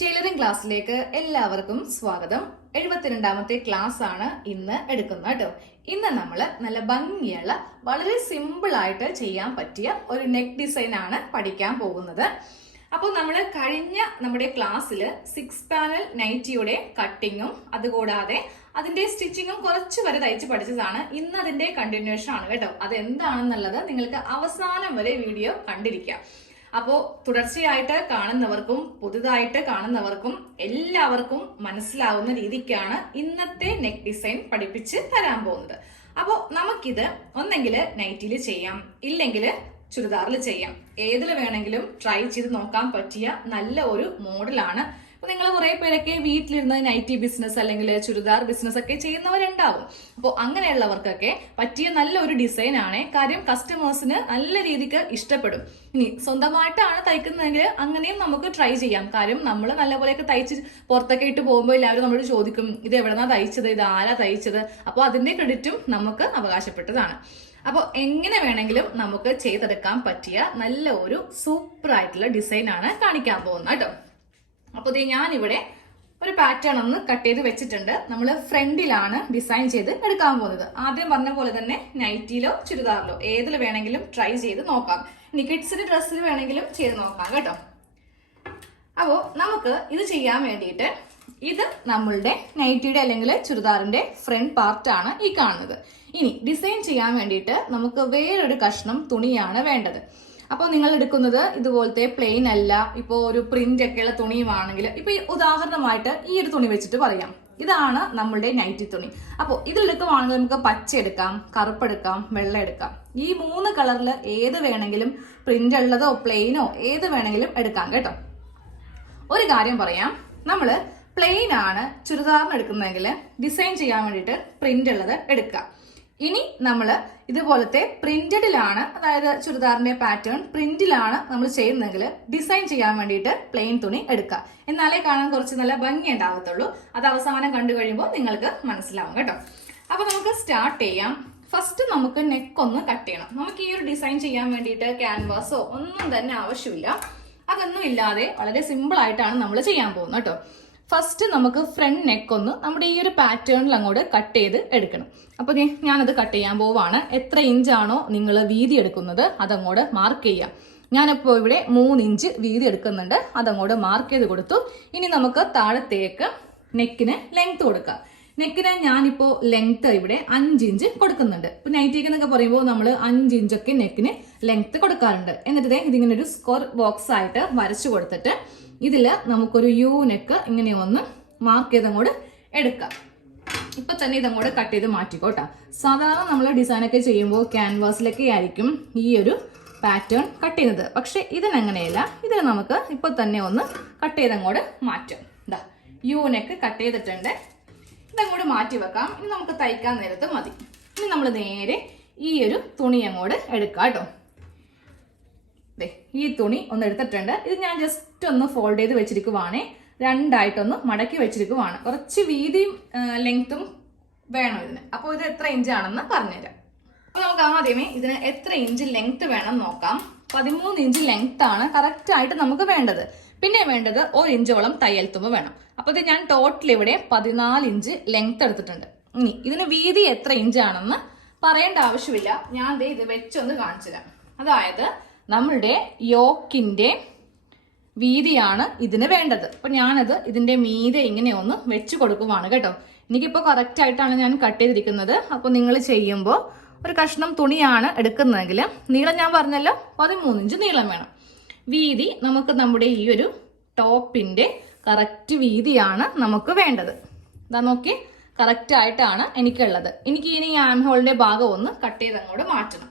Tailoring ക്ലാസ്സിലേക്ക് എല്ലാവർക്കും സ്വാഗതം. 72ാമത്തെ ക്ലാസ് ആണ് ഇന്ന് എടുക്കുന്നത് കേട്ടോ. ഇന്ന് നമ്മൾ നല്ല ഭംഗിയുള്ള വളരെ സിമ്പിൾ ആയിട്ട് ചെയ്യാൻ പറ്റിയ ഒരു നെക്ക് ഡിസൈൻ ആണ് പഠിക്കാൻ പോകുന്നത്. അപ്പോൾ നമ്മൾ കഴിഞ്ഞ നമ്മുടെ ക്ലാസ്സിൽ 6 പാനൽ നൈറ്റിയുടെ കട്ടിങ്ങും അതുകൂടാതെ അതിന്റെ സ്റ്റിച്ചിങ്ങും കുറച്ച് വരെ തയ്ച്ച് പഠിച്ചതാണ്. ഇന്ന് അതിന്റെ കണ്ടിന്യൂഷൻ ആണ് കേട്ടോ. അതെന്താണെന്നുള്ളത് നിങ്ങൾക്ക് അവസാനം വരെ വീഡിയോ കണ്ടിരിക്കാം. അപ്പോൾ തുടർച്ചയായിട്ട് കാണുന്നവർക്കും പുതുതായിട്ട് കാണുന്നവർക്കും എല്ലാവർക്കും മനസ്സിലാവുന്ന രീതിക്കാണ് ഇന്നത്തെ നെക്ക് ഡിസൈൻ പഠിപ്പിച്ച് തരാൻ പോകുന്നത്. അപ്പോൾ നമുക്കിത് ഒന്നെങ്കിൽ നൈറ്റിയിൽ ചെയ്യാം, ഇല്ലെങ്കിൽ ചുരിദാറിൽ ചെയ്യാം. ഏതിൽ വേണമെങ്കിലും ട്രൈ ചെയ്ത് നോക്കാൻ പറ്റിയ നല്ല ഒരു മോഡലാണ്. അപ്പൊ നിങ്ങൾ കുറെ പേരൊക്കെ വീട്ടിലിരുന്ന് നൈറ്റി ബിസിനസ് അല്ലെങ്കിൽ ചുരിദാർ ബിസിനസ് ഒക്കെ ചെയ്യുന്നവരുണ്ടാവും. അപ്പോൾ അങ്ങനെയുള്ളവർക്കൊക്കെ പറ്റിയ നല്ല ഒരു ഡിസൈൻ ആണ്. കാര്യം കസ്റ്റമേഴ്സിന് നല്ല രീതിക്ക് ഇഷ്ടപ്പെടും. ഇനി സ്വന്തമായിട്ടാണ് തയ്ക്കുന്നതെങ്കിൽ അങ്ങനെയും നമുക്ക് ട്രൈ ചെയ്യാം. കാര്യം നമ്മൾ നല്ലപോലെയൊക്കെ തയ്ച്ച് പുറത്തൊക്കെ ഇട്ട് പോകുമ്പോൾ എല്ലാവരും നമ്മളോട് ചോദിക്കും, ഇത് എവിടെന്നാ തയ്ച്ചത്, ഇത് ആരാ തയ്ച്ചത്. അപ്പോൾ അതിന്റെ ക്രെഡിറ്റും നമുക്ക് അവകാശപ്പെട്ടതാണ്. അപ്പോൾ എങ്ങനെ വേണമെങ്കിലും നമുക്ക് ചെയ്തെടുക്കാൻ പറ്റിയ നല്ല ഒരു സൂപ്പർ ആയിട്ടുള്ള ഡിസൈൻ ആണ് കാണിക്കാൻ പോകുന്നത് കേട്ടോ. അപ്പോൾ ഞാനിവിടെ ഒരു പാറ്റേൺ ഒന്ന് കട്ട് ചെയ്ത് വെച്ചിട്ടുണ്ട്. നമ്മൾ ഫ്രണ്ടിലാണ് ഡിസൈൻ ചെയ്ത് എടുക്കാൻ പോകുന്നത്. ആദ്യം പറഞ്ഞ പോലെ തന്നെ നൈറ്റിയിലോ ചുരിദാറിലോ ഏതിൽ വേണമെങ്കിലും ട്രൈ ചെയ്ത് നോക്കാം. ഇനി കിഡ്സിന്റെ ഡ്രസ്സിൽ വേണമെങ്കിലും ചെയ്ത് നോക്കാം കേട്ടോ. അപ്പോൾ നമുക്ക് ഇത് ചെയ്യാൻ വേണ്ടിയിട്ട് ഇത് നമ്മളുടെ നൈറ്റിയുടെ അല്ലെങ്കിൽ ചുരിദാറിന്റെ ഫ്രണ്ട് പാർട്ടാണ് ഈ കാണുന്നത്. ഇനി ഡിസൈൻ ചെയ്യാൻ വേണ്ടിയിട്ട് നമുക്ക് വേറൊരു കഷ്ണം തുണിയാണ് വേണ്ടത്. അപ്പോൾ നിങ്ങൾ എടുക്കുന്നത് ഇതുപോലത്തെ പ്ലെയിൻ അല്ല, ഇപ്പോൾ ഒരു പ്രിന്റ് ഒക്കെയുള്ള തുണിയുമാണെങ്കിൽ, ഇപ്പൊ ഉദാഹരണമായിട്ട് ഈ ഒരു തുണി വെച്ചിട്ട് പറയാം, ഇതാണ് നമ്മളുടെ നൈറ്റി തുണി. അപ്പോൾ ഇതിലെടുക്കുവാണെങ്കിൽ നമുക്ക് പച്ച എടുക്കാം, കറുപ്പെടുക്കാം, വെള്ള എടുക്കാം. ഈ 3 കളറിൽ ഏത് വേണമെങ്കിലും പ്രിന്റ് ഉള്ളതോ പ്ലെയിനോ ഏത് വേണമെങ്കിലും എടുക്കാം കേട്ടോ. ഒരു കാര്യം പറയാം, നമ്മൾ പ്ലെയിൻ ആണ് ചുരിദാറിന് എടുക്കുന്നതെങ്കിൽ ഡിസൈൻ ചെയ്യാൻ വേണ്ടിയിട്ട് പ്രിന്റ് ഉള്ളത് എടുക്കാം. ഇനി നമ്മൾ ഇതുപോലത്തെ പ്രിന്റഡിലാണ്, അതായത് ചുരിദാറിന്റെ പാറ്റേൺ പ്രിന്റിലാണ് നമ്മൾ ചെയ്യുന്നതെങ്കിൽ ഡിസൈൻ ചെയ്യാൻ വേണ്ടിയിട്ട് പ്ലെയിൻ തുണി എടുക്കുക. എന്നാലേ കാണാൻ കുറച്ച് നല്ല ഭംഗി ഉണ്ടാകത്തുള്ളൂ. അത് അവസാനം കണ്ടു കഴിയുമ്പോൾ നിങ്ങൾക്ക് മനസ്സിലാവും കേട്ടോ. അപ്പൊ നമുക്ക് സ്റ്റാർട്ട് ചെയ്യാം. ഫസ്റ്റ് നമുക്ക് നെക്ക് ഒന്ന് കട്ട് ചെയ്യണം. നമുക്ക് ഈ ഒരു ഡിസൈൻ ചെയ്യാൻ വേണ്ടിയിട്ട് ക്യാൻവാസോ ഒന്നും തന്നെ ആവശ്യമില്ല. അതൊന്നും ഇല്ലാതെ വളരെ സിമ്പിൾ ആയിട്ടാണ് നമ്മൾ ചെയ്യാൻ പോകുന്നത് കേട്ടോ. ഫസ്റ്റ് നമുക്ക് ഫ്രണ്ട് നെക്ക് ഒന്ന് നമ്മുടെ ഈ ഒരു പാറ്റേണിൽ അങ്ങോട്ട് കട്ട് ചെയ്ത് എടുക്കണം. അപ്പൊ ഞാനത് കട്ട് ചെയ്യാൻ പോവാണ്. എത്ര ഇഞ്ചാണോ നിങ്ങൾ വീതി എടുക്കുന്നത് അതങ്ങോട്ട് മാർക്ക് ചെയ്യാം. ഞാനിപ്പോൾ ഇവിടെ 3 ഇഞ്ച് വീതി എടുക്കുന്നുണ്ട്, അതങ്ങോട്ട് മാർക്ക് ചെയ്ത് കൊടുത്തു. ഇനി നമുക്ക് താഴത്തേക്ക് നെക്കിന് ലെങ്ത് കൊടുക്കാം. നെക്കിന് ഞാനിപ്പോൾ ലെങ്ത് ഇവിടെ 5 ഇഞ്ച് കൊടുക്കുന്നുണ്ട്. ഇപ്പൊ നൈറ്റിക്ക് എന്നൊക്കെ പറയുമ്പോൾ നമ്മൾ 5 ഇഞ്ചൊക്കെ നെക്കിന് ലെങ്ത് കൊടുക്കാറുണ്ട്. എന്നിട്ട് ഇതിങ്ങനെ ഒരു സ്ക്വയർ ബോക്സ് ആയിട്ട് വരച്ചു കൊടുത്തിട്ട് ഇതില് നമുക്കൊരു യു നെക്ക് ഇങ്ങനെ ഒന്ന് മാർക്ക് ചെയ്ത് അങ്ങോട്ട് എടുക്കാം. ഇപ്പൊ തന്നെ ഇതങ്ങോട്ട് കട്ട് ചെയ്ത് മാറ്റിക്കോട്ടാ. സാധാരണ നമ്മൾ ഡിസൈനൊക്കെ ചെയ്യുമ്പോൾ ക്യാൻവാസിലൊക്കെ ആയിരിക്കും ഈ ഒരു പാറ്റേൺ കട്ട് ചെയ്യുന്നത്. പക്ഷെ ഇതിനങ്ങനെയല്ല. ഇതിന് നമുക്ക് ഇപ്പൊ തന്നെ ഒന്ന് കട്ട് ചെയ്ത് അങ്ങോട്ട് മാറ്റാം. ഇതാ യു നെക്ക് കട്ട് ചെയ്തിട്ടുണ്ട്. ഇതങ്ങോട്ട് മാറ്റി വെക്കാം. ഇനി നമുക്ക് തയ്ക്കാൻ നേരത്ത് മതി. ഇനി നമ്മൾ നേരെ ഈ ഒരു തുണി അങ്ങോട്ട് എടുക്കാം കേട്ടോ. ഈ തുണി ഒന്ന് എടുത്തിട്ടുണ്ട്. ഇത് ഞാൻ ജസ്റ്റ് ഒന്ന് ഫോൾഡ് ചെയ്ത് വെച്ചിരിക്കുവാണേ, രണ്ടായിട്ടൊന്ന് മടക്കി വെച്ചിരിക്കുവാണ്. കുറച്ച് വീതിയും ലെങ്ത്തും വേണം ഇതിന്. അപ്പോൾ ഇത് എത്ര ഇഞ്ചാണെന്ന് പറഞ്ഞുതരാം. അപ്പൊ നമുക്ക് ആദ്യമേ ഇതിന് എത്ര ഇഞ്ച് ലെങ്ത് വേണം നോക്കാം. 13 ഇഞ്ച് ലെങ്ത് ആണ് കറക്റ്റ് ആയിട്ട് നമുക്ക് വേണ്ടത്. പിന്നെ വേണ്ടത് 1 ഇഞ്ചോളം തയ്യൽ തുമ്പ് വേണം. അപ്പൊ ഇത് ഞാൻ ടോട്ടൽ ഇവിടെ 14 ഇഞ്ച് ലെങ്ത് എടുത്തിട്ടുണ്ട്. ഇനി ഇതിന് വീതി എത്ര ഇഞ്ചാണെന്ന് പറയേണ്ട ആവശ്യമില്ല. ഞാൻ ഇത് വെച്ചൊന്ന് കാണിച്ചു തരാം. അതായത് നമ്മളുടെ യോക്കിന്റെ വീതിയാണ് ഇതിന് വേണ്ടത്. അപ്പൊ ഞാനത് ഇതിന്റെ മീതെ ഇങ്ങനെ ഒന്ന് വെച്ച് കൊടുക്കുവാണ് കേട്ടോ. എനിക്കിപ്പോ കറക്റ്റ് ആയിട്ടാണ് ഞാൻ കട്ട് ചെയ്തിരിക്കുന്നത്. അപ്പൊ നിങ്ങൾ ചെയ്യുമ്പോൾ ഒരു കഷ്ണം തുണിയാണ് എടുക്കുന്നതെങ്കിൽ നീളം ഞാൻ പറഞ്ഞല്ലോ 13 ഇഞ്ച് നീളം വേണം. വീതി നമുക്ക് നമ്മുടെ ഈ ഒരു ടോപ്പിന്റെ കറക്റ്റ് വീതിയാണ് നമുക്ക് വേണ്ടത്. ഇതാ നോക്കി, കറക്റ്റ് ആയിട്ടാണ് എനിക്കുള്ളത്. എനിക്ക് ഇനി ആം ഹോളിന്റെ ഭാഗം ഒന്ന് കട്ട് ചെയ്ത് അങ്ങോട്ട് മാറ്റണം.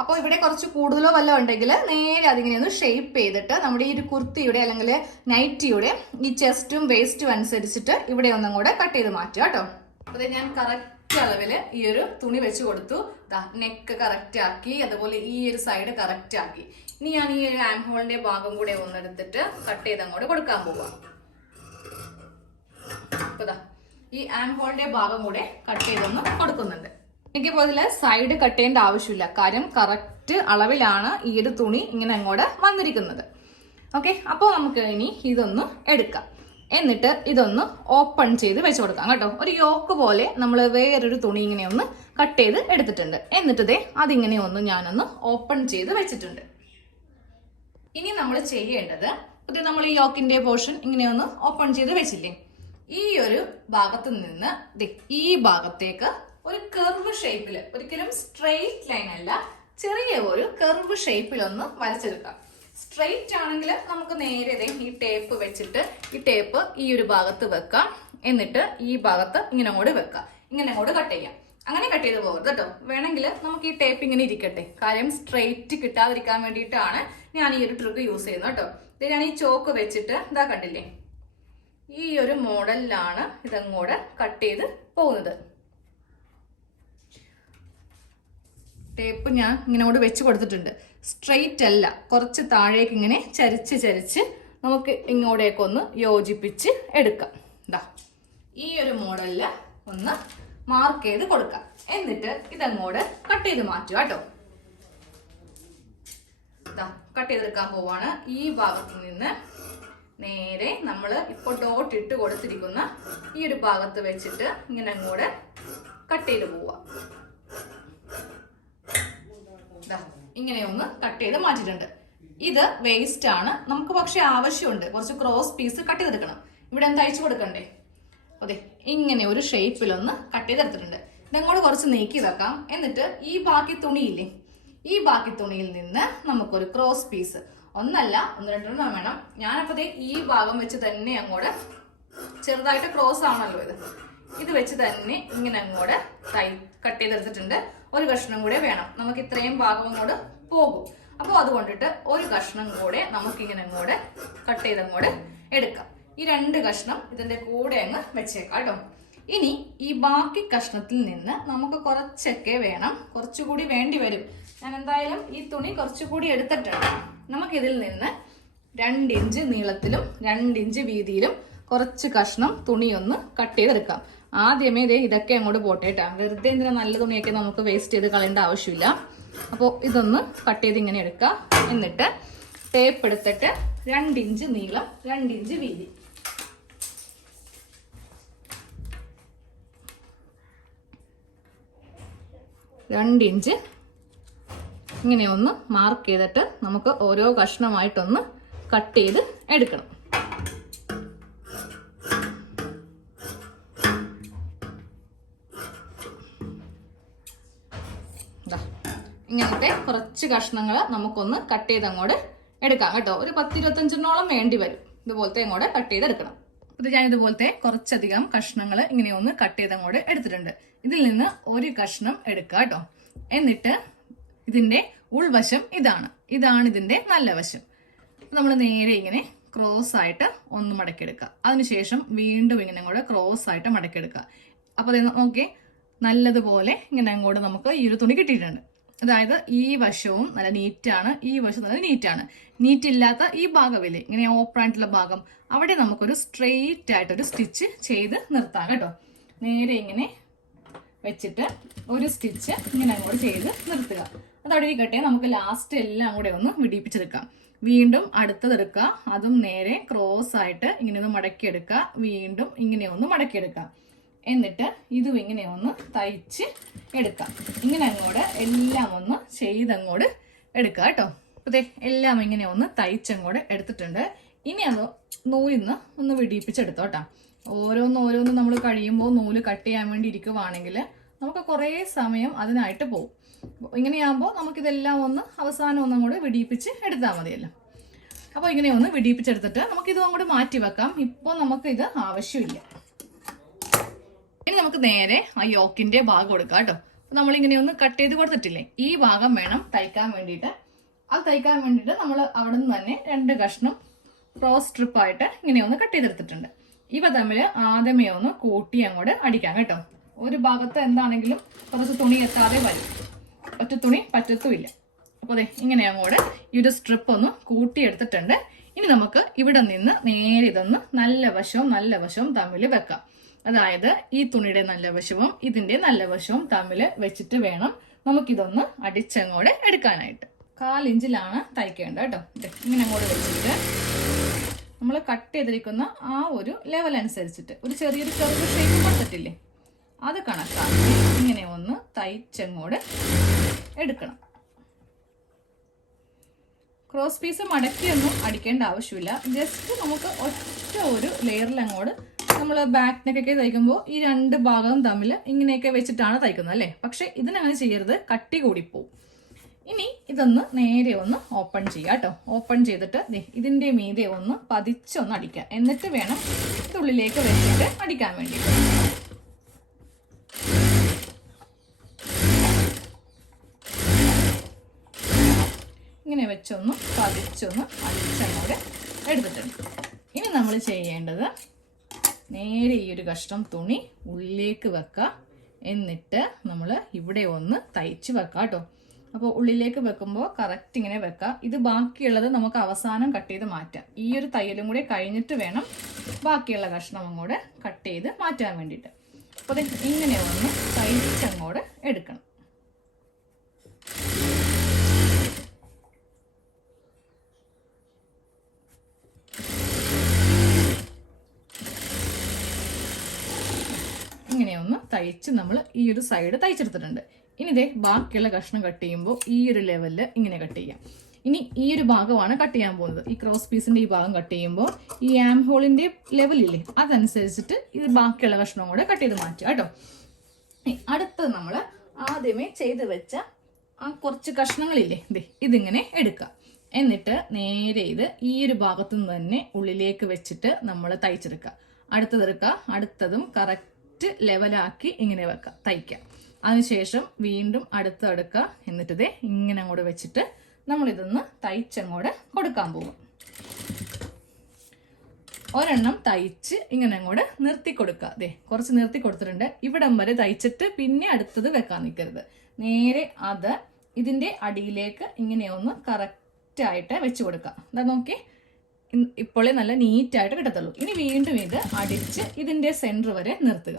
അപ്പോൾ ഇവിടെ കുറച്ച് കൂടുതലോ വല്ലതും ഉണ്ടെങ്കിൽ നേരെ അതിങ്ങനെ ഒന്ന് ഷേപ്പ് ചെയ്തിട്ട് നമ്മുടെ ഈ ഒരു കുർത്തിയുടെ അല്ലെങ്കിൽ നൈറ്റിയുടെ ഈ ചെസ്റ്റും വേസ്റ്റും അനുസരിച്ചിട്ട് ഇവിടെ ഒന്നും കൂടെ കട്ട് ചെയ്ത് മാറ്റുക കേട്ടോ. അപ്പൊ ഞാൻ കറക്റ്റ് അളവില് ഈ ഒരു തുണി വെച്ച് കൊടുത്തു. നെക്ക് കറക്റ്റ് ആക്കി, അതുപോലെ ഈ ഒരു സൈഡ് കറക്റ്റ് ആക്കി. ഇനി ഞാൻ ഈ ഒരു ആം ഹോളിന്റെ ഭാഗം കൂടെ ഒന്നെടുത്തിട്ട് കട്ട് ചെയ്ത് അങ്ങോട്ട് കൊടുക്കാൻ പോവാം. അപ്പൊ ഈ ആം ഹോളിന്റെ ഭാഗം കൂടെ കട്ട് ചെയ്തൊന്ന് കൊടുക്കുന്നുണ്ട്. എനിക്കിപ്പോൾ ഇതിൽ സൈഡ് കട്ട് ചെയ്യേണ്ട ആവശ്യമില്ല. കാര്യം കറക്റ്റ് അളവിലാണ് ഈ ഒരു തുണി ഇങ്ങനെ അങ്ങോട്ട് വന്നിരിക്കുന്നത്. ഓക്കെ, അപ്പോൾ നമുക്ക് ഇനി ഇതൊന്ന് എടുക്കാം. എന്നിട്ട് ഇതൊന്ന് ഓപ്പൺ ചെയ്ത് വെച്ച് കൊടുക്കാം കേട്ടോ. ഒരു യോക്ക് പോലെ നമ്മൾ വേറൊരു തുണി ഇങ്ങനെ ഒന്ന് കട്ട് ചെയ്ത് എടുത്തിട്ടുണ്ട്. എന്നിട്ട് ദേ അതിങ്ങനെ ഒന്ന് ഞാനൊന്ന് ഓപ്പൺ ചെയ്ത് വെച്ചിട്ടുണ്ട്. ഇനി നമ്മൾ ചെയ്യേണ്ടത്, ഇത് നമ്മൾ ഈ യോക്കിന്റെ പോർഷൻ ഇങ്ങനെ ഒന്ന് ഓപ്പൺ ചെയ്ത് വെച്ചില്ലേ, ഈ ഒരു ഭാഗത്ത് നിന്ന് ഈ ഭാഗത്തേക്ക് ഒരു കർവ് ഷേപ്പിൽ, ഒരിക്കലും സ്ട്രെയിറ്റ് ലൈൻ അല്ല, ചെറിയ ഒരു കർവ് ഷേപ്പിൽ ഒന്ന് വരച്ചെടുക്കാം. സ്ട്രെയിറ്റ് ആണെങ്കിൽ നമുക്ക് നേരെ ഈ ടേപ്പ് വെച്ചിട്ട് ഈ ടേപ്പ് ഈ ഒരു ഭാഗത്ത് വെക്കാം. എന്നിട്ട് ഈ ഭാഗത്ത് ഇങ്ങനെ അങ്ങോട്ട് വെക്കാം. ഇങ്ങനെ അങ്ങോട്ട് കട്ട് ചെയ്യാം. അങ്ങനെ കട്ട് ചെയ്ത് പോകരുത് കേട്ടോ. വേണമെങ്കിൽ നമുക്ക് ഈ ടേപ്പ് ഇങ്ങനെ ഇരിക്കട്ടെ. കാര്യം സ്ട്രെയിറ്റ് കിട്ടാതിരിക്കാൻ വേണ്ടിയിട്ടാണ് ഞാൻ ഈ ഒരു ട്രിക്ക് യൂസ് ചെയ്യുന്നത് കേട്ടോ. ഇത് ഞാൻ ഈ ചോക്ക് വെച്ചിട്ട് ഇതാ കണ്ടില്ലേ, ഈ ഒരു മോഡലിലാണ് ഇതങ്ങോട്ട് കട്ട് ചെയ്ത് പോകുന്നത്. ടേപ്പ് ഞാൻ ഇങ്ങനോട് വെച്ച് കൊടുത്തിട്ടുണ്ട്. സ്ട്രെയിറ്റ് അല്ല, കുറച്ച് താഴേക്ക് ഇങ്ങനെ ചരിച്ച് ചരിച്ച് നമുക്ക് ഇങ്ങോട്ടേക്കൊന്ന് യോജിപ്പിച്ച് എടുക്കാം. ഇതാ ഈ ഒരു മോഡലിൽ ഒന്ന് മാർക്ക് ചെയ്ത് കൊടുക്കാം. എന്നിട്ട് ഇതങ്ങോട്ട് കട്ട് ചെയ്ത് മാറ്റുക കേട്ടോ. ഇതാ കട്ട് ചെയ്തെടുക്കാൻ പോവാണ്. ഈ ഭാഗത്ത് നിന്ന് നേരെ നമ്മൾ ഇപ്പോൾ ഡോട്ട് ഇട്ട് കൊടുത്തിരിക്കുന്ന ഈ ഒരു ഭാഗത്ത് വെച്ചിട്ട് ഇങ്ങനെ അങ്ങോട്ട് കട്ട് ചെയ്ത് പോവാ. ഇങ്ങനെ ഒന്ന് കട്ട് ചെയ്ത് മാറ്റിയിട്ടുണ്ട്. ഇത് വേസ്റ്റ് ആണ്, നമുക്ക് പക്ഷെ ആവശ്യമുണ്ട്. കുറച്ച് ക്രോസ് പീസ് കട്ട് ചെയ്തെടുക്കണം. ഇവിടെ ഒന്ന് തയ്ച്ചു കൊടുക്കണ്ടേ? അതെ, ഇങ്ങനെ ഒരു ഷേപ്പിലൊന്ന് കട്ട് ചെയ്തെടുത്തിട്ടുണ്ട്. ഇതങ്ങോട്ട് കുറച്ച് നീക്കി വെക്കാം. എന്നിട്ട് ഈ ബാക്കി തുണിയില്ലേ, ഈ ബാക്കി തുണിയിൽ നിന്ന് നമുക്കൊരു ക്രോസ് പീസ്, ഒന്നല്ല ഒന്ന് രണ്ടെണ്ണം വേണം. ഞാനപ്പോ ഈ ഭാഗം വെച്ച് തന്നെ അങ്ങോട്ട് ചെറുതായിട്ട് ക്രോസ് ആണല്ലോ ഇത് വെച്ച് തന്നെ ഇങ്ങനെ അങ്ങോട്ട് കട്ട് ചെയ്തെടുത്തിട്ടുണ്ട്. ഒരു കഷ്ണം കൂടെ വേണം, നമുക്ക് ഇത്രയും ഭാഗം അങ്ങോട്ട് പോകും. അപ്പോൾ അതുകൊണ്ടിട്ട് ഒരു കഷ്ണം കൂടെ നമുക്കിങ്ങനെ അങ്ങോട്ട് കട്ട് ചെയ്ത് അങ്ങോട്ട് എടുക്കാം. ഈ 2 കഷ്ണം ഇതിന്റെ കൂടെ അങ്ങ് വെച്ചേക്കാം കേട്ടോ. ഇനി ഈ ബാക്കി കഷ്ണത്തിൽ നിന്ന് നമുക്ക് കുറച്ചൊക്കെ വേണം, കുറച്ചുകൂടി വേണ്ടി വരും. ഞാൻ എന്തായാലും ഈ തുണി കുറച്ചുകൂടി എടുത്തിട്ടുണ്ട്. നമുക്കിതിൽ നിന്ന് 2 ഇഞ്ച് നീളത്തിലും 2 ഇഞ്ച് വീതിയിലും കുറച്ച് കഷ്ണം തുണിയൊന്ന് കട്ട് ചെയ്തെടുക്കാം. ആദ്യമേ ഇതൊക്കെ അങ്ങോട്ട് പോട്ടേട്ടാ. വെറുതെ എന്തിനാ നല്ല തുണിയൊക്കെ നമുക്ക് വേസ്റ്റ് ചെയ്ത് കളയേണ്ട ആവശ്യമില്ല. അപ്പോൾ ഇതൊന്ന് കട്ട് ചെയ്ത് ഇങ്ങനെ എടുക്കാം. എന്നിട്ട് ടേപ്പ് എടുത്തിട്ട് 2 ഇഞ്ച് നീളം 2 ഇഞ്ച് വീതി, ഇഞ്ച് ഇങ്ങനെ ഒന്ന് മാർക്ക് ചെയ്തിട്ട് നമുക്ക് ഓരോ കഷ്ണമായിട്ടൊന്ന് കട്ട് ചെയ്ത് എടുക്കണം. ഇങ്ങനത്തെ കുറച്ച് കഷ്ണങ്ങൾ നമുക്കൊന്ന് കട്ട് ചെയ്ത് അങ്ങോട്ട് എടുക്കാം കേട്ടോ. ഒരു 10-25 വേണ്ടി വരും. ഇതുപോലത്തെ അങ്ങോട്ട് കട്ട് ചെയ്തെടുക്കണം. ഇത് ഞാൻ ഇതുപോലത്തെ കുറച്ചധികം കഷ്ണങ്ങൾ ഇങ്ങനെ ഒന്ന് കട്ട് ചെയ്ത് അങ്ങോട്ട് എടുത്തിട്ടുണ്ട്. ഇതിൽ നിന്ന് ഒരു കഷ്ണം എടുക്കുക കേട്ടോ. എന്നിട്ട് ഇതിന്റെ ഉൾവശം ഇതാണ് ഇതിന്റെ നല്ല വശം. നമ്മൾ നേരെ ഇങ്ങനെ ക്രോസ് ആയിട്ട് ഒന്ന് മടക്കിയെടുക്കുക. അതിനുശേഷം വീണ്ടും ഇങ്ങനെ അങ്ങോട്ട് ക്രോസ് ആയിട്ട് മടക്കിയെടുക്കുക. അപ്പോൾ നോക്കി നല്ലതുപോലെ ഇങ്ങനെ അങ്ങോട്ട് നമുക്ക് ഈ ഒരു തുണി കിട്ടിയിട്ടുണ്ട്. അതായത് ഈ വശവും നല്ല നീറ്റാണ്, ഈ വശവും നല്ല നീറ്റാണ്. നീറ്റ് ഇല്ലാത്ത ഈ ഭാഗമില്ലേ, ഇങ്ങനെ ഓപ്പൺ ആയിട്ടുള്ള ഭാഗം, അവിടെ നമുക്കൊരു സ്ട്രെയിറ്റ് ആയിട്ടൊരു സ്റ്റിച്ച് ചെയ്ത് നിർത്താം കേട്ടോ. നേരെ ഇങ്ങനെ വെച്ചിട്ട് ഒരു സ്റ്റിച്ച് ഇങ്ങനെ അങ്ങോട്ട് ചെയ്ത് നിർത്തുക. അതവിടെ ഇരിക്കട്ടെ. നമുക്ക് ലാസ്റ്റ് എല്ലാം കൂടെ ഒന്ന് വിടിപ്പിച്ചെടുക്കാം. വീണ്ടും അടുത്തതെടുക്കുക. അതും നേരെ ക്രോസ് ആയിട്ട് ഇങ്ങനെ ഒന്ന് മടക്കിയെടുക്കുക. വീണ്ടും ഇങ്ങനെ ഒന്ന് മടക്കിയെടുക്കുക. എന്നിട്ട് ഇതും ഇങ്ങനെ ഒന്ന് തയ്ച്ച് എടുക്കാം. ഇങ്ങനെ അങ്ങോട്ട് എല്ലാം ഒന്ന് ചെയ്തങ്ങോട്ട് എടുക്കുക കേട്ടോ. അതെ, എല്ലാം ഇങ്ങനെ ഒന്ന് തയ്ച്ചങ്ങോട്ട് എടുത്തിട്ടുണ്ട്. ഇനി അത് നൂലിന്ന് ഒന്ന് വിടിപ്പിച്ചെടുത്തോട്ടാ. ഓരോന്ന് നമ്മൾ കഴിയുമ്പോൾ നൂല് കട്ട് ചെയ്യാൻ വേണ്ടി ഇരിക്കുവാണെങ്കിൽ നമുക്ക് കുറേ സമയം അതിനായിട്ട് പോകും. ഇങ്ങനെയാകുമ്പോൾ നമുക്കിതെല്ലാം ഒന്ന് അവസാനം ഒന്നും കൂടെ വിടിപ്പിച്ച് എടുത്താൽ മതിയല്ലോ. അപ്പോൾ ഇങ്ങനെ ഒന്ന് വിടിപ്പിച്ചെടുത്തിട്ട് നമുക്കിത് അങ്ങോട്ട് മാറ്റി വെക്കാം. ഇപ്പോൾ നമുക്കിത് ആവശ്യമില്ല. ഇനി നമുക്ക് നേരെ ആ യോക്കിന്റെ ഭാഗം കൊടുക്കാം കേട്ടോ. നമ്മളിങ്ങനെ ഒന്ന് കട്ട് ചെയ്ത് കൊടുത്തിട്ടില്ലേ, ഈ ഭാഗം വേണം തയ്ക്കാൻ വേണ്ടിയിട്ട്. അത് തയ്ക്കാൻ വേണ്ടിയിട്ട് നമ്മൾ അവിടെ നിന്ന് തന്നെ 2 കഷ്ണം ക്രോസ് സ്ട്രിപ്പായിട്ട് ഇങ്ങനെ ഒന്ന് കട്ട് ചെയ്തെടുത്തിട്ടുണ്ട്. ഇവ തമ്മിൽ ആദ്യമേ ഒന്ന് കൂട്ടി അങ്ങോട്ട് അടിക്കാം കേട്ടോ. ഒരു ഭാഗത്ത് എന്താണെങ്കിലും കുറച്ച് തുണി എത്താതെ വരും, ഒറ്റ തുണി പറ്റത്തുമില്ല. അപ്പോൾ അതെ ഇങ്ങനെ അങ്ങോട്ട് ഈ ഒരു സ്ട്രിപ്പ് ഒന്ന് കൂട്ടിയെടുത്തിട്ടുണ്ട്. ഇനി നമുക്ക് ഇവിടെ നിന്ന് നേരെ ഇതൊന്ന് നല്ല വശവും തമ്മിൽ വെക്കാം. അതായത് ഈ തുണിയുടെ നല്ല വശവും ഇതിന്റെ നല്ല വശവും തമ്മിൽ വെച്ചിട്ട് വേണം നമുക്കിതൊന്ന് അടിച്ചങ്ങോട്ട് എടുക്കാനായിട്ട്. 1/4 ഇഞ്ചിലാണ് തയ്ക്കേണ്ടത് കേട്ടോ. ഇങ്ങനെ അങ്ങോട്ട് വെച്ചിട്ട് നമ്മൾ കട്ട് ചെയ്തിരിക്കുന്ന ആ ഒരു ലെവൽ അനുസരിച്ചിട്ട് ഒരു ചെറിയൊരു കർവ് ഷേപ്പ് കൊടുത്തിട്ടില്ലേ, അത് കണക്കാക്കി ഇങ്ങനെ ഒന്ന് തയ്ച്ചങ്ങോട്ട് എടുക്കണം. ക്രോസ് പീസ് മടക്കിയൊന്നും അടിക്കേണ്ട ആവശ്യമില്ല. ജസ്റ്റ് നമുക്ക് ഒറ്റ ഒരു ലെയറിൽ അങ്ങോട്ട് നമ്മൾ ബാക്ക് നെക്കൊക്കെ തയ്ക്കുമ്പോൾ ഈ 2 ഭാഗവും തമ്മിൽ ഇങ്ങനെയൊക്കെ വെച്ചിട്ടാണ് തയ്ക്കുന്നത് അല്ലേ. പക്ഷെ ഇതിനങ്ങനെ ചെയ്യരുത്, കട്ടി കൂടിപ്പോവും. ഇനി ഇതൊന്ന് നേരെ ഒന്ന് ഓപ്പൺ ചെയ്യാം കേട്ടോ. ഓപ്പൺ ചെയ്തിട്ട് ഇതിൻ്റെ മീതെ ഒന്ന് പതിച്ചൊന്ന് അടിക്കാം. എന്നിട്ട് വേണം ഇതുള്ളിലേക്ക് വെച്ചിട്ട് അടിക്കാൻ വേണ്ടിയിട്ട്. ഇങ്ങനെ വെച്ചൊന്ന് പതിച്ചൊന്ന് അടിച്ചങ്ങോട്ട് എടുത്തിട്ടുണ്ട്. ഇനി നമ്മൾ ചെയ്യേണ്ടത് നേരെ ഈ ഒരു കഷ്ണം തുണി ഉള്ളിലേക്ക് വെക്കുക. എന്നിട്ട് നമ്മൾ ഇവിടെ ഒന്ന് തയ്ച്ച് വെക്കാം കേട്ടോ. അപ്പോൾ ഉള്ളിലേക്ക് വെക്കുമ്പോൾ കറക്റ്റ് ഇങ്ങനെ വെക്കാം. ഇത് ബാക്കിയുള്ളത് നമുക്ക് അവസാനം കട്ട് ചെയ്ത് മാറ്റാം. ഈ ഒരു തയ്യലും കൂടെ കഴിഞ്ഞിട്ട് വേണം ബാക്കിയുള്ള കഷ്ണം അങ്ങോട്ട് കട്ട് ചെയ്ത് മാറ്റാൻ വേണ്ടിയിട്ട്. അപ്പോൾ അത് ഇങ്ങനെ ഒന്ന് തയ്ച്ചങ്ങോട്ട് എടുക്കണം. ഇങ്ങനെയൊന്ന് തയ്ച്ച് നമ്മൾ ഈ ഒരു സൈഡ് തയ്ച്ചെടുത്തിട്ടുണ്ട്. ഇനി ഇതേ ബാക്കിയുള്ള കഷ്ണം കട്ട് ചെയ്യുമ്പോൾ ഈ ഒരു ലെവലിൽ ഇങ്ങനെ കട്ട് ചെയ്യാം. ഇനി ഈ ഒരു ഭാഗമാണ് കട്ട് ചെയ്യാൻ പോകുന്നത്. ഈ ക്രോസ് പീസിന്റെ ഈ ഭാഗം കട്ട് ചെയ്യുമ്പോൾ ഈ ആം ഹോളിന്റെ ലെവലില്ലേ അതനുസരിച്ചിട്ട് ഇത് ബാക്കിയുള്ള കഷ്ണം കൂടെ കട്ട് ചെയ്ത് മാറ്റുക കേട്ടോ. അടുത്തത് നമ്മൾ ആദ്യമേ ചെയ്ത് വെച്ച ആ കുറച്ച് കഷ്ണങ്ങളില്ലേ, ഇതിങ്ങനെ എടുക്കുക. എന്നിട്ട് നേരെ ഇത് ഈ ഒരു ഭാഗത്തു നിന്ന് തന്നെ ഉള്ളിലേക്ക് വെച്ചിട്ട് നമ്മൾ തയ്ച്ചെടുക്കുക. അടുത്തതെടുക്കുക, അടുത്തതും കറക്റ്റ് ലെവലാക്കി ഇങ്ങനെ വെക്കുക, തയ്ക്കുക. അതിനുശേഷം വീണ്ടും അടുത്തെടുക്കുക. എന്നിട്ട് ഇങ്ങനെ അങ്ങോട്ട് വെച്ചിട്ട് നമ്മളിതൊന്ന് തയ്ച്ചങ്ങോട്ട് കൊടുക്കാൻ പോകും. ഒരെണ്ണം തയ്ച്ച് ഇങ്ങനെ അങ്ങോട്ട് നിർത്തി കൊടുക്കുക. കുറച്ച് നിർത്തി കൊടുത്തിട്ടുണ്ട്. ഇവിടം വരെ തയ്ച്ചിട്ട് പിന്നെ അടുത്തത് വെക്കാൻ നിൽക്കരുത്. നേരെ അത് ഇതിന്റെ അടിയിലേക്ക് ഇങ്ങനെ ഒന്ന് കറക്റ്റായിട്ട് വെച്ച് കൊടുക്കുക. എന്താ നോക്കി, ഇപ്പോഴേ നല്ല നീറ്റായിട്ട് കിട്ടത്തുള്ളൂ. ഇനി വീണ്ടും ഇത് അടിച്ച് ഇതിന്റെ സെന്റർ വരെ നിർത്തുക.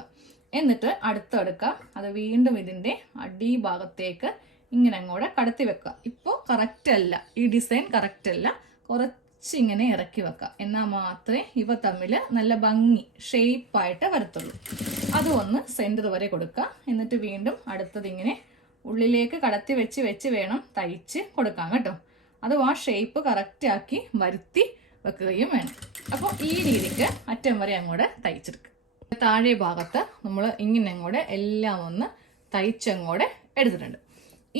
എന്നിട്ട് അടുത്തെടുക്കുക. അത് വീണ്ടും ഇതിന്റെ അടിഭാഗത്തേക്ക് ഇങ്ങനെ അങ്ങോട്ട് കടത്തി വെക്കുക. ഇപ്പോൾ കറക്റ്റ് അല്ല, ഈ ഡിസൈൻ കറക്റ്റ് അല്ല, കുറച്ച് ഇങ്ങനെ ഇറക്കി വെക്കുക. എന്നാൽ മാത്രമേ ഇവ തമ്മിൽ നല്ല ഭംഗി ഷേപ്പായിട്ട് വരത്തുള്ളൂ. അതും ഒന്ന് സെന്റർ വരെ കൊടുക്കുക. എന്നിട്ട് വീണ്ടും അടുത്തത് ഇങ്ങനെ ഉള്ളിലേക്ക് കടത്തി വെച്ച് വെച്ച് വേണം തയ്ച്ച് കൊടുക്കാൻ കേട്ടോ. അത് ആ ഷേപ്പ് കറക്റ്റ് ആക്കി വരുത്തി വെക്കുകയും വേണം. അപ്പോൾ ഈ രീതിക്ക് അറ്റം വരെ അങ്ങോട്ട് തയ്ച്ചെടുക്കുക. താഴെ ഭാഗത്ത് നമ്മൾ ഇങ്ങനെ അങ്ങോട്ട് എല്ലാം ഒന്ന് തയ്ച്ചങ്ങോട്ട് എടുത്തിട്ടുണ്ട്.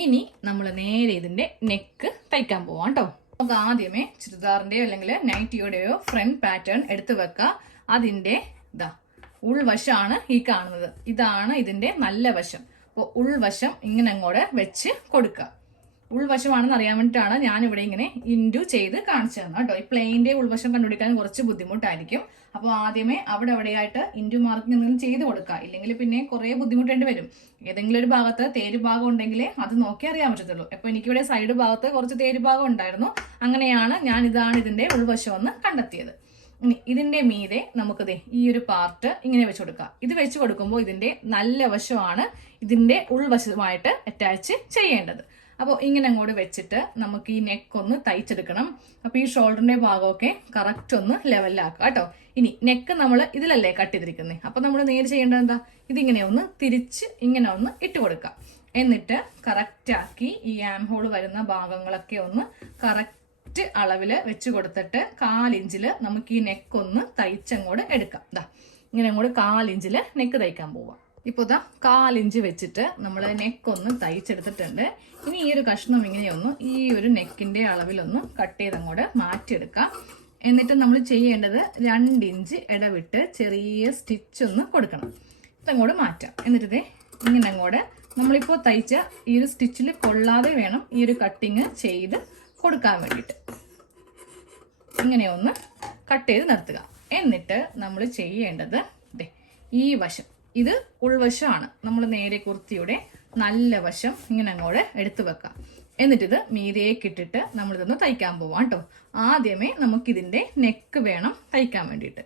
ഇനി നമ്മൾ നേരെ ഇതിന്റെ നെക്ക് തയ്ക്കാൻ പോവാം കേട്ടോ. നമുക്ക് ആദ്യമേ ചുരിദാറിന്റെയോ അല്ലെങ്കിൽ നൈറ്റിയുടെയോ ഫ്രണ്ട് പാറ്റേൺ എടുത്തു വെക്കുക. അതിന്റെ ഉൾവശമാണ് ഈ കാണുന്നത്. ഇതാണ് ഇതിന്റെ നല്ല വശം. അപ്പോൾ ഉൾവശം ഇങ്ങനെ അങ്ങോട്ട് വെച്ച് കൊടുക്കുക. ഉൾവശമാണെന്ന് അറിയാൻ വേണ്ടിയിട്ടാണ് ഞാനിവിടെ ഇങ്ങനെ ഇൻഡു ചെയ്ത് കാണിച്ചു തന്നത് കേട്ടോ. ഈ പ്ലെയിന്റെ ഉൾവശം കണ്ടുപിടിക്കാൻ കുറച്ച് ബുദ്ധിമുട്ടായിരിക്കും. അപ്പോൾ ആദ്യമേ അവിടെയായിട്ട് ഇൻഡു മാർക്കിംഗ് എന്തെങ്കിലും ചെയ്ത് കൊടുക്കുക. ഇല്ലെങ്കിൽ പിന്നെ കുറേ ബുദ്ധിമുട്ടേണ്ടി വരും. ഏതെങ്കിലും ഒരു ഭാഗത്ത് തേര് ഭാഗം ഉണ്ടെങ്കിൽ അത് നോക്കി അറിയാൻ പറ്റത്തുള്ളൂ. അപ്പോൾ എനിക്കിവിടെ സൈഡ് ഭാഗത്ത് കുറച്ച് തേര് ഭാഗം ഉണ്ടായിരുന്നു. അങ്ങനെയാണ് ഇതാണ് ഇതിന്റെ ഉൾവശം എന്ന് കണ്ടെത്തിയത്. ഇതിന്റെ മീതെ നമുക്കത് ഈ ഒരു പാർട്ട് ഇങ്ങനെ വെച്ച് കൊടുക്കാം. ഇത് വെച്ച് കൊടുക്കുമ്പോൾ ഇതിന്റെ നല്ല വശമാണ് ഇതിന്റെ ഉൾവശമായിട്ട് അറ്റാച്ച് ചെയ്യേണ്ടത്. അപ്പോൾ ഇങ്ങനെ അങ്ങോട്ട് വെച്ചിട്ട് നമുക്ക് ഈ നെക്ക് ഒന്ന് തയ്ച്ചെടുക്കണം. അപ്പോൾ ഈ ഷോൾഡറിന്റെ ഭാഗമൊക്കെ കറക്റ്റ് ഒന്ന് ലെവലാക്കുക കേട്ടോ. ഇനി നെക്ക് നമ്മൾ ഇതിലല്ലേ കട്ട് ചെയ്തിരിക്കുന്നത്. അപ്പോൾ നമ്മൾ നേരെ ചെയ്യേണ്ടത് എന്താ, ഇതിങ്ങനെ ഒന്ന് തിരിച്ച് ഇങ്ങനെ ഒന്ന് ഇട്ട് കൊടുക്കാം. എന്നിട്ട് കറക്റ്റാക്കി ഈ ആം ഹോൾ വരുന്ന ഭാഗങ്ങളൊക്കെ ഒന്ന് കറക്റ്റ് അളവിൽ വെച്ച് കൊടുത്തിട്ട് 1/4 ഇഞ്ചിൽ നമുക്ക് ഈ നെക്ക് ഒന്ന് തയ്ച്ചങ്ങോട്ട് എടുക്കാം. ഇങ്ങനെ അങ്ങോട്ട് 1/4 ഇഞ്ചിൽ നെക്ക് തയ്ക്കാൻ പോവാം. ഇപ്പോൾ 1/4 ഇഞ്ച് വെച്ചിട്ട് നമ്മൾ നെക്ക് ഒന്ന് തയ്ച്ചെടുത്തിട്ടുണ്ട്. ഇനി ഈ ഒരു കഷ്ണം ഇങ്ങനെയൊന്ന് ഈ ഒരു നെക്കിന്റെ അളവിലൊന്ന് കട്ട് ചെയ്ത് അങ്ങോട്ട് മാറ്റിയെടുക്കാം. എന്നിട്ട് നമ്മൾ ചെയ്യേണ്ടത് 2 ഇഞ്ച് ഇടവിട്ട് ചെറിയ സ്റ്റിച്ച് ഒന്ന് കൊടുക്കണം. ഇതങ്ങോട്ട് മാറ്റാം. എന്നിട്ട് ഇങ്ങനെ അങ്ങോട്ട് നമ്മളിപ്പോൾ തയ്ച്ച ഈ ഒരു സ്റ്റിച്ചിൽ കൊള്ളാതെ വേണം ഈ ഒരു കട്ടിങ് ചെയ്ത് കൊടുക്കാൻ വേണ്ടിയിട്ട്. ഇങ്ങനെ ഒന്ന് കട്ട് ചെയ്ത് നിർത്തുക. എന്നിട്ട് നമ്മൾ ചെയ്യേണ്ടത് ഈ വശം, ഇത് ഉൾവശമാണ്. നമ്മൾ നേരെ കുർത്തിയുടെ നല്ല വശം ഇങ്ങനെ അങ്ങോട്ട് എടുത്തു വെക്കാം. എന്നിട്ടിത് മീതേക്കിട്ടിട്ട് നമ്മളിതൊന്ന് തയ്ക്കാൻ പോവാം കേട്ടോ. ആദ്യമേ നമുക്കിതിന്റെ നെക്ക് വേണം തയ്ക്കാൻ വേണ്ടിയിട്ട്.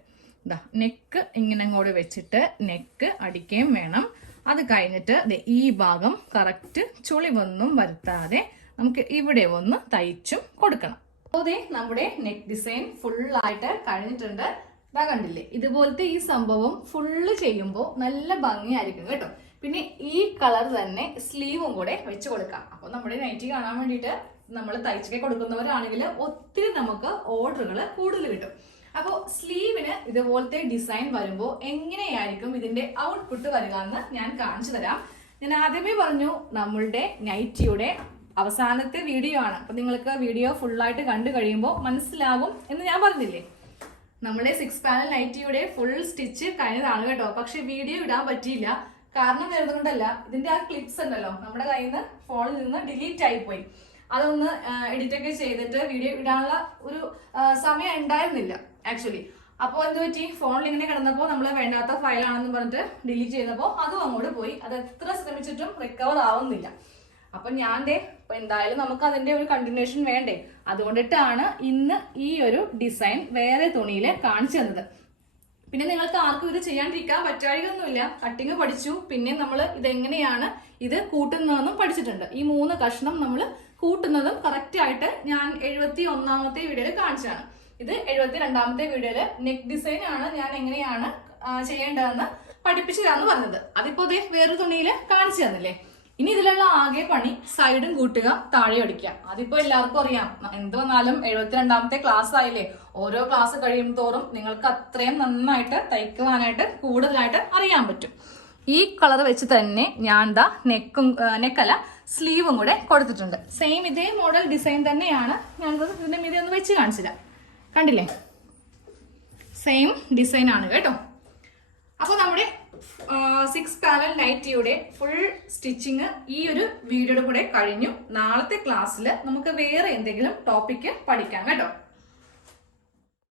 നെക്ക് ഇങ്ങനെ അങ്ങോട്ട് വെച്ചിട്ട് നെക്ക് അടിക്കുകയും വേണം. അത് കഴിഞ്ഞിട്ട് ഈ ഭാഗം കറക്റ്റ് ചുളിവൊന്നും വരുത്താതെ നമുക്ക് ഇവിടെ ഒന്ന് തയ്ച്ചും കൊടുക്കണം. അപ്പോൾ നമ്മുടെ നെക്ക് ഡിസൈൻ ഫുള്ളായിട്ട് കഴിഞ്ഞിട്ടുണ്ട്. ഇതാ കണ്ടില്ലേ, ഇതുപോലത്തെ ഈ സംഭവം ഫുള്ള് ചെയ്യുമ്പോൾ നല്ല ഭംഗിയായിരിക്കും കേട്ടോ. പിന്നെ ഈ കളർ തന്നെ സ്ലീവും കൂടെ വെച്ച് കൊടുക്കാം. അപ്പോൾ നമ്മുടെ നൈറ്റി കാണാൻ വേണ്ടിയിട്ട് നമ്മൾ തയ്ച്ചൊക്കെ കൊടുക്കുന്നവരാണെങ്കിൽ ഒത്തിരി നമുക്ക് ഓർഡറുകൾ കൂടുതൽ കിട്ടും. അപ്പോൾ സ്ലീവിന് ഇതുപോലത്തെ ഡിസൈൻ വരുമ്പോൾ എങ്ങനെയായിരിക്കും ഇതിന്റെ ഔട്ട്പുട്ട് വരിക എന്ന് ഞാൻ കാണിച്ചു തരാം. ഞാൻ ആദ്യമേ പറഞ്ഞു നമ്മളുടെ നൈറ്റിയുടെ അവസാനത്തെ വീഡിയോ ആണ്. അപ്പൊ നിങ്ങൾക്ക് വീഡിയോ ഫുള്ളായിട്ട് കണ്ടു കഴിയുമ്പോൾ മനസ്സിലാകും എന്ന് ഞാൻ പറഞ്ഞില്ലേ. നമ്മുടെ 6 പാനൽ നൈറ്റിയുടെ ഫുൾ സ്റ്റിച്ച് കഴിഞ്ഞതാണ് കേട്ടോ. പക്ഷെ വീഡിയോ ഇടാൻ പറ്റിയില്ല. കാരണം വരുന്നതുകൊണ്ടല്ല, ഇതിന്റെ ആ ക്ലിപ്സ് ഉണ്ടല്ലോ നമ്മുടെ കയ്യിൽ നിന്ന് ഫോണിൽ നിന്ന് ഡിലീറ്റ് ആയി പോയി. അതൊന്ന് എഡിറ്റ് ഒക്കെ ചെയ്തിട്ട് വീഡിയോ ഇടാനുള്ള ഒരു സമയം ഉണ്ടായിരുന്നില്ല ആക്ച്വലി. അപ്പോൾ എന്ത് പറ്റി, ഫോണിൽ ഇങ്ങനെ കിടന്നപ്പോൾ നമ്മൾ വേണ്ടാത്ത ഫയലാണെന്ന് പറഞ്ഞിട്ട് ഡിലീറ്റ് ചെയ്തപ്പോൾ അതും അങ്ങോട്ട് പോയി. അത് എത്ര ശ്രമിച്ചിട്ടും റിക്കവർ ആവുന്നില്ല. അപ്പൊ ഞാൻ എന്തായാലും നമുക്ക് അതിന്റെ ഒരു കണ്ടിന്യൂഷൻ വേണ്ടേ, അതുകൊണ്ടിട്ടാണ് ഇന്ന് ഈ ഒരു ഡിസൈൻ വേറെ തുണിയിൽ കാണിച്ചു തന്നത്. പിന്നെ നിങ്ങൾക്ക് ആർക്കും ഇത് ചെയ്യാണ്ടിരിക്കാൻ പറ്റാഴികയൊന്നുമില്ല. കട്ടിങ് പഠിച്ചു, പിന്നെ നമ്മൾ ഇതെങ്ങനെയാണ് ഇത് കൂട്ടുന്നതെന്നും പഠിച്ചിട്ടുണ്ട്. ഈ 3 കഷ്ണം നമ്മൾ കൂട്ടുന്നതും കറക്റ്റ് ആയിട്ട് ഞാൻ 71ാമത്തെ വീഡിയോയിൽ കാണിച്ചതാണ്. ഇത് 72ാമത്തെ വീഡിയോയില് നെക്ക് ഡിസൈൻ ആണ് ഞാൻ എങ്ങനെയാണ് ചെയ്യേണ്ടതെന്ന് പഠിപ്പിച്ചു തരാന്ന് പറഞ്ഞത്. അതിപ്പോ വേറൊരു തുണിയിൽ കാണിച്ചു തന്നില്ലേ. ഇനി ഇതിലുള്ള ആകെ പണി സൈഡും കൂട്ടുക, താഴെ അടിക്കുക. അതിപ്പോ എല്ലാവർക്കും അറിയാം. എന്ത് വന്നാലും 72ാമത്തെ ക്ലാസ് ആയില്ലേ. ഓരോ ക്ലാസ് കഴിയും തോറും നിങ്ങൾക്ക് അത്രയും നന്നായിട്ട് തയ്ക്കുവാനായിട്ട് കൂടുതലായിട്ട് അറിയാൻ പറ്റും. ഈ കളർ വെച്ച് തന്നെ ഞാൻ നെക്കല്ല സ്ലീവും കൂടെ കൊടുത്തിട്ടുണ്ട്. സെയിം ഇതേ മോഡൽ ഡിസൈൻ തന്നെയാണ് ഞാൻ ഇതിന്റെ മീതെ ഒന്ന് വെച്ച് കാണിച്ചില്ല. കണ്ടില്ലേ, സെയിം ഡിസൈൻ ആണ് കേട്ടോ. അപ്പൊ നമ്മുടെ 6 പാനൽ നൈറ്റിയുടെ ഫുൾ സ്റ്റിച്ചിങ് ഈ ഒരു വീഡിയോയുടെ കൂടെ കഴിഞ്ഞു. നാളത്തെ ക്ലാസ്സിൽ നമുക്ക് വേറെ എന്തെങ്കിലും ടോപ്പിക്ക് പഠിക്കാം കേട്ടോ.